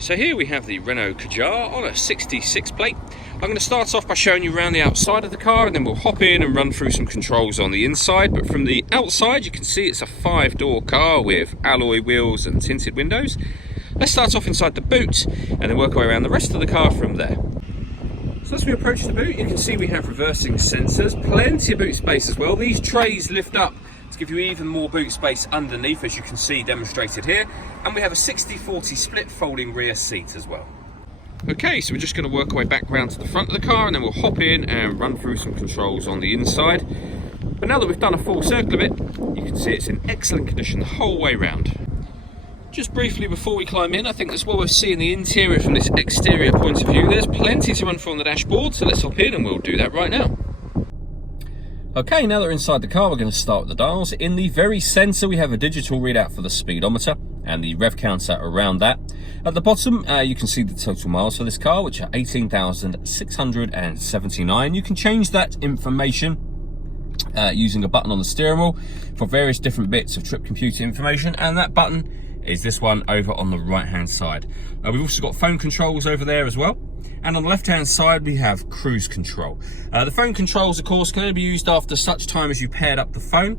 So here we have the Renault Kadjar on a 66 plate. I'm going to start off by showing you around the outside of the car, and then we'll hop in and run through some controls on the inside. But from the outside you can see it's a 5-door car with alloy wheels and tinted windows. Let's start off inside the boot and then work our way around the rest of the car from there. So as we approach the boot, you can see we have reversing sensors, plenty of boot space as well. These trays lift up to give you even more boot space underneath, as you can see demonstrated here. And we have a 60/40 split folding rear seat as well. Okay, so we're just going to work our way back round to the front of the car, and then we'll hop in and run through some controls on the inside. But now that we've done a full circle of it, you can see it's in excellent condition the whole way round. Just briefly before we climb in, I think that's what we're seeing the interior from this exterior point of view. There's plenty to run through on the dashboard, so let's hop in and we'll do that right now. Okay, now that we're inside the car, we're going to start with the dials. In the very centre, we have a digital readout for the speedometer and the rev counter around that. At the bottom, you can see the total miles for this car, which are 18,679. You can change that information using a button on the steering wheel for various different bits of trip computer information, and that button is this one over on the right hand side. We've also got phone controls over there as well, and on the left hand side we have cruise control. The phone controls of course can only be used after such time as you paired up the phone,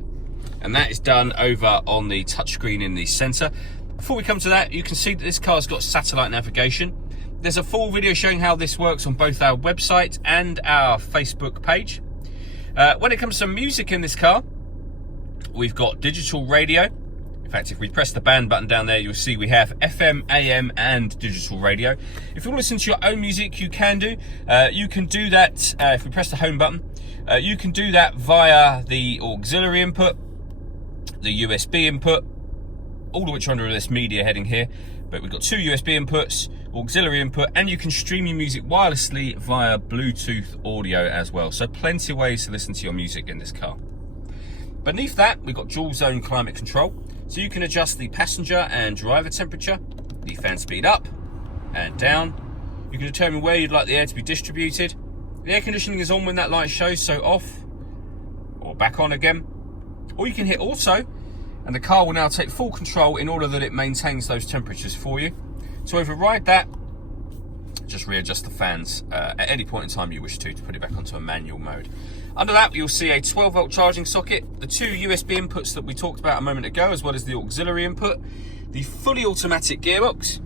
and that is done over on the touchscreen in the centre. Before we come to that, you can see that this car's got satellite navigation. There's a full video showing how this works on both our website and our Facebook page. When it comes to music in this car, we've got digital radio. In fact, if we press the band button down there, you'll see we have FM, AM and digital radio. If you want to listen to your own music, you can do. You can do that if we press the home button. You can do that via the auxiliary input, the USB input, all of which are under this media heading here. But we've got 2 USB inputs, auxiliary input, and you can stream your music wirelessly via Bluetooth audio as well. So plenty of ways to listen to your music in this car. Beneath that, we've got dual zone climate control. So you can adjust the passenger and driver temperature, the fan speed up and down. You can determine where you'd like the air to be distributed. The air conditioning is on when that light shows, so off or back on again. Or you can hit auto, and the car will now take full control in order that it maintains those temperatures for you. To override that, just readjust the fans at any point in time you wish to put it back onto a manual mode. Under that, you'll see a 12-volt charging socket, the 2 USB inputs that we talked about a moment ago, as well as the auxiliary input, the fully automatic gearbox,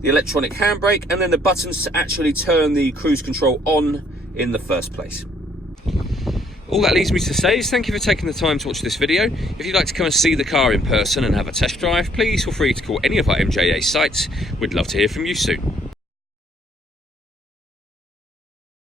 the electronic handbrake, and then the buttons to actually turn the cruise control on in the first place. All that leaves me to say is thank you for taking the time to watch this video. If you'd like to come and see the car in person and have a test drive, please feel free to call any of our MJA sites. We'd love to hear from you soon.